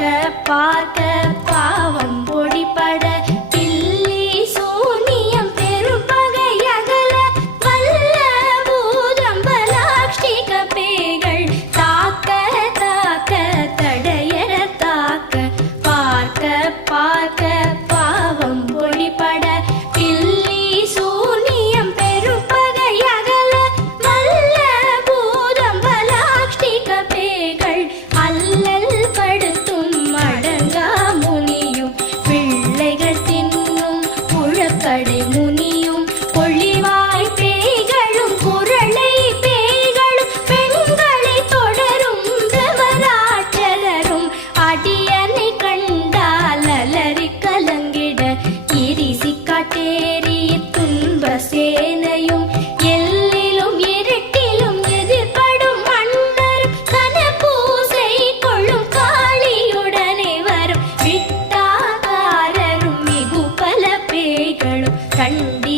பார்க்க பாவம் பொடிபட பில்லி சூனியம் பெரும்பகையகல வல்ல பூதம் பலாஷ்டிக பேய்கள் தாக்க தாக்க தடையற தாக்க பார்க்க பார்க்க பாவம் பொடிபட பில்லி சூனியம் பெரும்பகையகல வல்ல பூதம் பலாஷ்டிக பேய்கள் அல்லல் படுத்தும் அடங்கா முனியும் பிள்ளைகள் தின்னும் புழக்கடை முனியும் கொள்ளிவாய் பேய்களும் குரளை பேய்களும் பெண்களை தொடரும் பிரமராட்சரரும் அடியனை கண்டால் அலறி கலங்கிட இரிசி காட்டேறி துன்ப சேனையும் எல்லிலும் இருட்டிலும் எதிர்படும் மன்னரும் கனபூசை கொள்ளும் காளியுடனே வரும் விட்டாகாரரும் மிகு பல பேய்களும் கண்டி